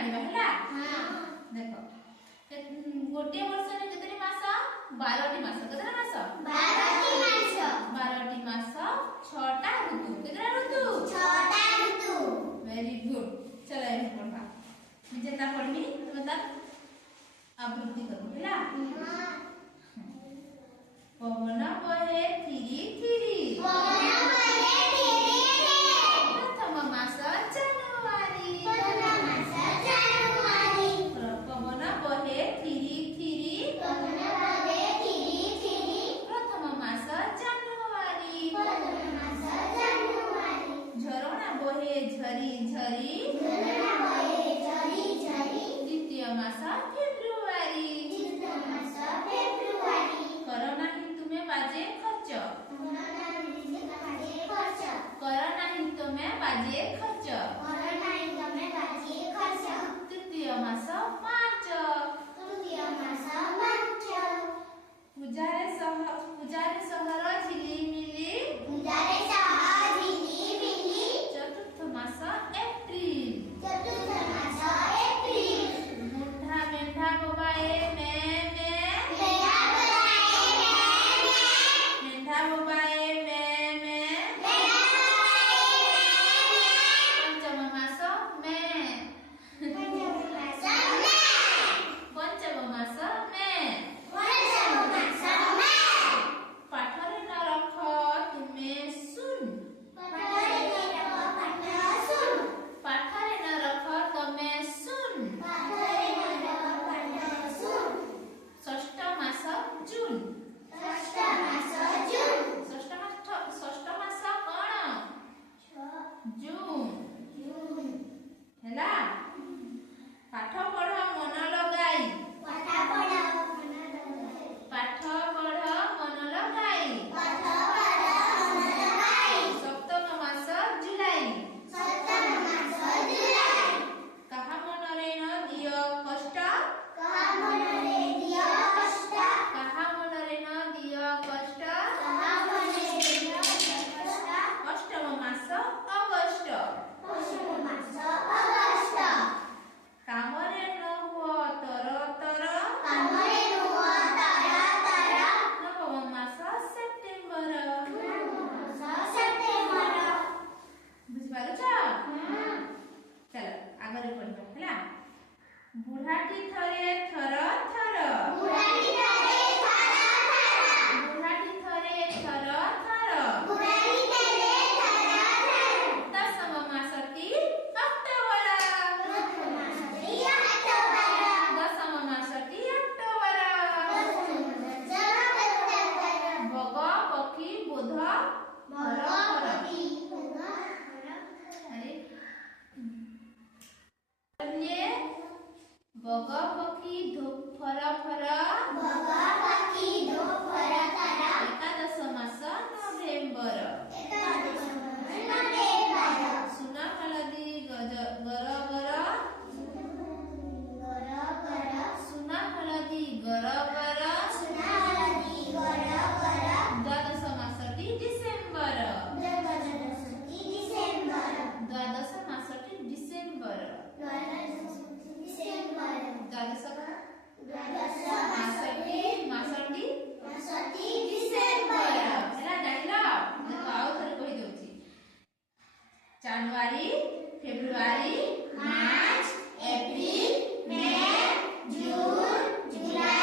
जानिबा हला। देखो गोटे वर्ष रे केतरी मास 12टी मास केतरा मास 12टी मास 6टा ऋतु केतरा ऋतु 6टा ऋतु वेरी गुड चलो ए पढ़ा मैं जेता पढ़मी तुम ता आवृत्ति करू हला। पवन बहे थिरी थिरी प्रथम मास जनवरी पवन बहे थिरी थिरी प्रथम मास जनवरी झरणा बहे झरी झरी द्वितीय मास फेब्रुआरी करो नाही तुम्हें बाजे खर्च करो नाही तुम्हें बाजे खर्च तृतीय मास मार्च पूजारे सहर झिलिमिली चतुर्थ मास एप्रिल मुंढा मेंढा बोबाए मेंढा बोबाए पंचम मास में पंचम मास में पाठरे न रख तुमे सुन पाठरे न रख तुमे सुन षष्ठ मास जून षष्ठ मास कोन जून हैला पाठ पढ़ मन लगाई पाठ पढ़ मन लगाई सप्तम मास जुलाई कहा मन रे न दियो कष्ट कहा मन रे न दियो कष्ट अष्टम मास अगस्त कामरे न हुआ तर तर नवम मास सेप्टेम्बर बुझिपारुछ चलो आगरे पढ़िबा हला। बुढ़ाटी थरे थर थर बुढ़ाटी थरे थर थर दशम मासटी अक्टोबर दशम मासटी अक्टोबर बग पक्षी बोध भर अरे बग पक्षी फर फर एकादश मास नवेम्बर सुना हलदी गर गर सुना हलदी गर गर द्वादश मासटी डिसेम्बर द्वादश मासटी डिसेम्बर द्वादश मासटी डिसेम्बर हैला जानिला देखो आउ थरे कहि दोछि जनवरी फेब्रुआरी मार्च एप्रिल मई जून जुलाई